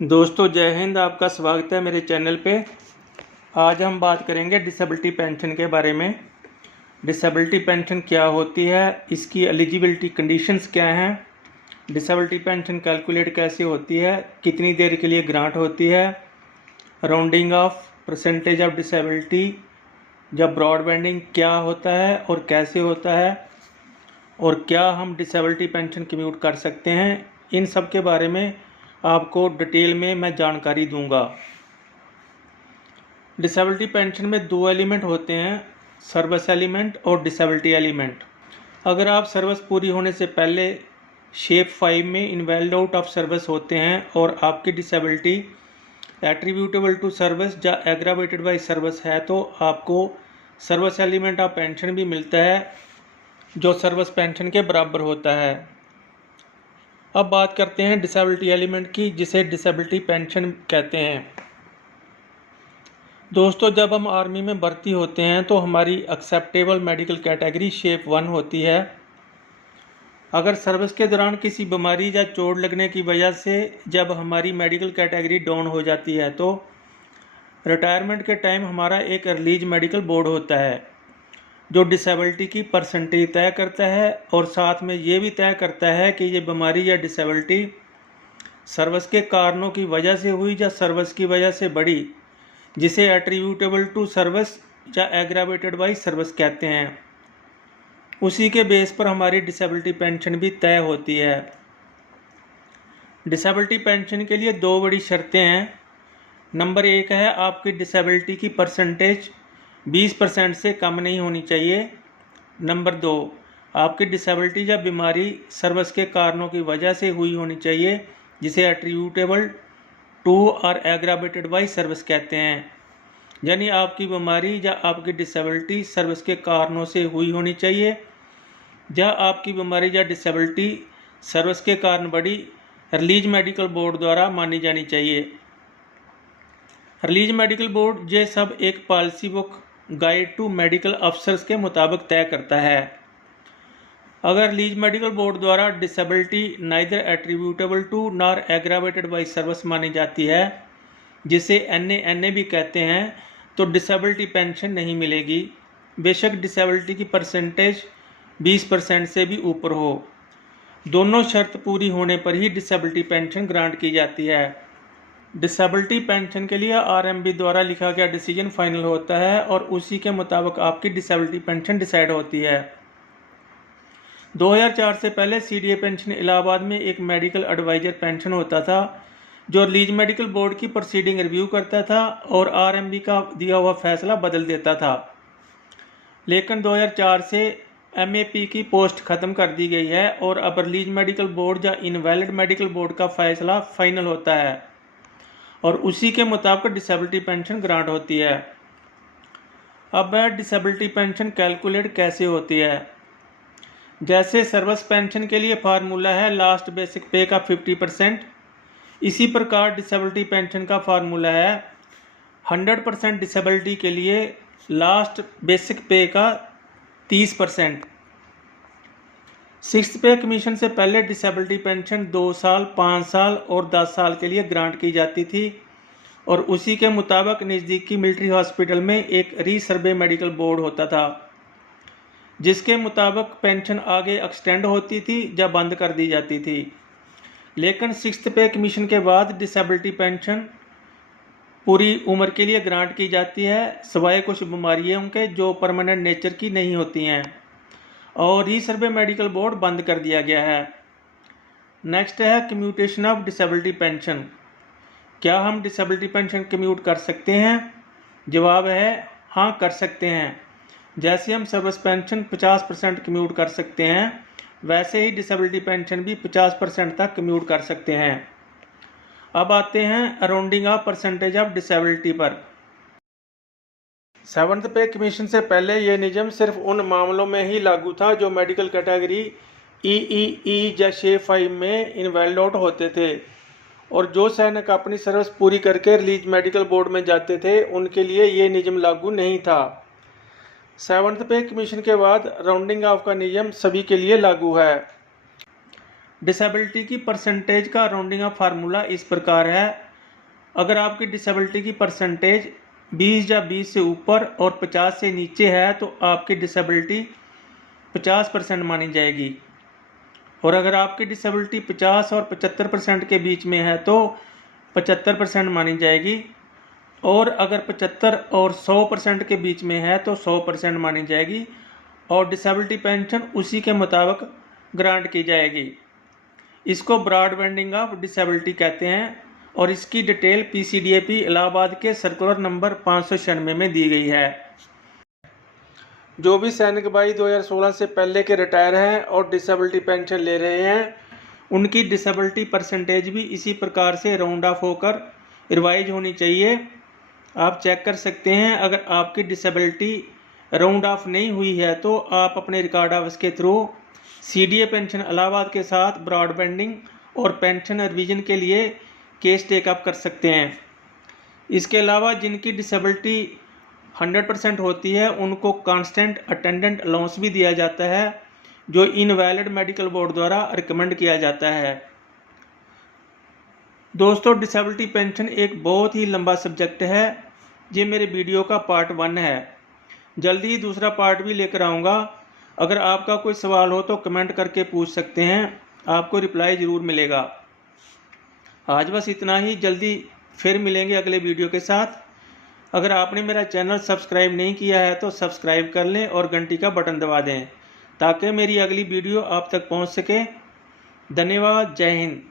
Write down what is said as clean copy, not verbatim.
दोस्तों जय हिंद। आपका स्वागत है मेरे चैनल पे। आज हम बात करेंगे डिसेबिलिटी पेंशन के बारे में। डिसेबिलिटी पेंशन क्या होती है, इसकी एलिजिबिलिटी कंडीशंस क्या हैं, डिसेबिलिटी पेंशन कैलकुलेट कैसे होती है, कितनी देर के लिए ग्रांट होती है, rounding off percentage of disability, जब ब्रॉड बैंडिंग क्या होता है और कैसे होता है, और क्या हम डिसेबिलिटी पेंशन कम्यूट कर सकते हैं। इन सब के बारे में आपको डिटेल में मैं जानकारी दूंगा। डिसेबिलिटी पेंशन में दो एलिमेंट होते हैं, सर्विस एलिमेंट और डिसेबिलिटी एलिमेंट। अगर आप सर्विस पूरी होने से पहले शेप 5 में इनवैलिड आउट ऑफ सर्विस होते हैं और आपकी डिसेबिलिटी एट्रीब्यूटेबल टू सर्विस या एग्रावेटेड बाय सर्विस है, तो आपको सर्विस एलिमेंट ऑफ पेंशन भी मिलता है जो सर्विस पेंशन के बराबर होता है। अब बात करते हैं डिसेबिलिटी एलिमेंट की, जिसे डिसेबिलिटी पेंशन कहते हैं। दोस्तों जब हम आर्मी में भर्ती होते हैं तो हमारी एक्सेप्टेबल मेडिकल कैटेगरी शेप 1 होती है। अगर सर्विस के दौरान किसी बीमारी या चोट लगने की वजह से जब हमारी मेडिकल कैटेगरी डाउन हो जाती है तो रिटायरमेंट के टाइम हमारा एक रिलीज मेडिकल बोर्ड होता है जो डिसेबिलिटी की परसेंटेज तय करता है और साथ में ये भी तय करता है कि ये बीमारी या डिसेबिलिटी सर्विस के कारणों की वजह से हुई या सर्विस की वजह से बढ़ी, जिसे एट्रीब्यूटेबल टू सर्विस या एग्रावेटेड बाय सर्विस कहते हैं। उसी के बेस पर हमारी डिसेबिलिटी पेंशन भी तय होती है। डिसेबिलिटी पेंशन के लिए दो बड़ी शर्तें हैं। नंबर 1 है आपकी डिसेबिलिटी की परसेंटेज 20% से कम नहीं होनी चाहिए। नंबर 2, आपकी डिसेबिलिटी या बीमारी सर्विस के कारणों की वजह से हुई होनी चाहिए, जिसे एट्रीब्यूटेबल टू और एग्रावेटेड बाय सर्विस कहते हैं। यानी आपकी बीमारी या आपकी डिसेबिलिटी सर्विस के कारणों से हुई होनी चाहिए या आपकी बीमारी या डिसेबिलिटी सर्विस के कारण बढ़ी, रिलीज मेडिकल बोर्ड द्वारा मानी जानी चाहिए। रिलीज मेडिकल बोर्ड ये सब एक policy book guide to medical officers के मुताबिक तय करता है। अगर रिलीज मेडिकल बोर्ड द्वारा disability neither attributable to nor aggravated by service मानी जाती है, जिसे NA भी कहते हैं, तो डिसेबिलिटी पेंशन नहीं मिलेगी, बेशक डिसेबिलिटी की परसेंटेज 20% से भी ऊपर हो। दोनों शर्त पूरी होने पर ही डिसेबिलिटी पेंशन ग्रांट की जाती है। डिसेबिलिटी पेंशन के लिए RMB द्वारा लिखा गया डिसीजन फाइनल होता है और उसी के मुताबिक आपकी डिसेबिलिटी पेंशन डिसाइड होती है। 2004 से पहले CDA पेंशन इलाहाबाद में एक मेडिकल एडवाइजर पेंशन होता था जो रिलीज मेडिकल बोर्ड की प्रोसीडिंग रिव्यू करता था और RMB का दिया हुआ फैसला बदल देता था। लेकिन 2004 से MAP की पोस्ट ख़त्म कर दी गई है और अब रिलीज मेडिकल बोर्ड या इनवैलिड मेडिकल बोर्ड का फैसला फाइनल होता है और उसी के मुताबिक डिसेबिलिटी पेंशन ग्रांट होती है। अब डिसेबिलिटी पेंशन कैलकुलेट कैसे होती है। जैसे सर्विस पेंशन के लिए फार्मूला है लास्ट बेसिक पे का 50%, इसी प्रकार डिसेबिलिटी पेंशन का फार्मूला है 100% डिसेबिलिटी के लिए लास्ट बेसिक पे का 30%। सिक्स्थ पे कमीशन से पहले डिसेबिलिटी पेंशन 2 साल, 5 साल और 10 साल के लिए ग्रांट की जाती थी और उसी के मुताबिक नज़दीकी मिलिट्री हॉस्पिटल में एक रीसर्वे मेडिकल बोर्ड होता था, जिसके मुताबिक पेंशन आगे एक्सटेंड होती थी या बंद कर दी जाती थी। लेकिन सिक्स्थ पे कमीशन के बाद डिसेबिलिटी पेंशन पूरी उम्र के लिए ग्रांट की जाती है, सिवाय कुछ बीमारियों के जो परमानेंट नेचर की नहीं होती हैं, और रीसर्वे मेडिकल बोर्ड बंद कर दिया गया है। नेक्स्ट है कम्यूटेशन ऑफ डिसेबिलिटी पेंशन। क्या हम डिसेबिलिटी पेंशन कम्यूट कर सकते हैं? जवाब है हाँ, कर सकते हैं। जैसे हम सर्विस पेंशन 50% कम्यूट कर सकते हैं, वैसे ही डिसेबिलिटी पेंशन भी 50% तक कम्यूट कर सकते हैं। अब आते हैं rounding off percentage of disability पर। 7th पे कमीशन से पहले यह नियम सिर्फ उन मामलों में ही लागू था जो मेडिकल कैटेगरी EEE या शेप 5 में इनवैलिड आउट होते थे, और जो सैनिक अपनी सर्विस पूरी करके रिलीज मेडिकल बोर्ड में जाते थे उनके लिए ये नियम लागू नहीं था। 7th पे कमीशन के बाद राउंडिंग ऑफ का नियम सभी के लिए लागू है। डिसेबिलिटी की परसेंटेज का राउंडिंग ऑफ फार्मूला इस प्रकार है अगर आपकी डिसेबिलिटी की परसेंटेज 20 या 20 से ऊपर और 50 से नीचे है तो आपकी डिसेबिलिटी 50% मानी जाएगी, और अगर आपकी डिसेबिलिटी 50 और 75% के बीच में है तो 75% मानी जाएगी, और अगर 75 और 100% के बीच में है तो 100% मानी जाएगी, और डिसेबिलिटी पेंशन उसी के मुताबिक ग्रांट की जाएगी। इसको ब्रॉड बैंडिंग ऑफ डिसेबिलिटी कहते हैं, और इसकी डिटेल PCDAP इलाहाबाद के सर्कुलर नंबर 596 में दी गई है। जो भी सैनिक भाई 2016 से पहले के रिटायर हैं और डिसेबिलिटी पेंशन ले रहे हैं, उनकी डिसेबिलिटी परसेंटेज भी इसी प्रकार से राउंड ऑफ होकर रिवाइज होनी चाहिए। आप चेक कर सकते हैं, अगर आपकी डिसेबिलिटी राउंड ऑफ नहीं हुई है तो आप अपने रिकॉर्ड ऑफिस के थ्रू CDA पेंशन इलाहाबाद के साथ ब्रॉड बैंडिंग और पेंशन रिवीजन के लिए केस टेकअप कर सकते हैं। इसके अलावा जिनकी डिसेबिलिटी 100% होती है उनको कांस्टेंट अटेंडेंट अलाउंस भी दिया जाता है, जो इनवैलिड मेडिकल बोर्ड द्वारा रिकमेंड किया जाता है। दोस्तों, डिसेबिलिटी पेंशन एक बहुत ही लंबा सब्जेक्ट है। ये मेरे वीडियो का पार्ट 1 है। जल्दी ही दूसरा पार्ट भी लेकर आऊँगा। अगर आपका कोई सवाल हो तो कमेंट करके पूछ सकते हैं, आपको रिप्लाई ज़रूर मिलेगा। आज बस इतना ही, जल्दी फिर मिलेंगे अगले वीडियो के साथ। अगर आपने मेरा चैनल सब्सक्राइब नहीं किया है तो सब्सक्राइब कर लें और घंटी का बटन दबा दें ताकि मेरी अगली वीडियो आप तक पहुंच सके। धन्यवाद। जय हिंद।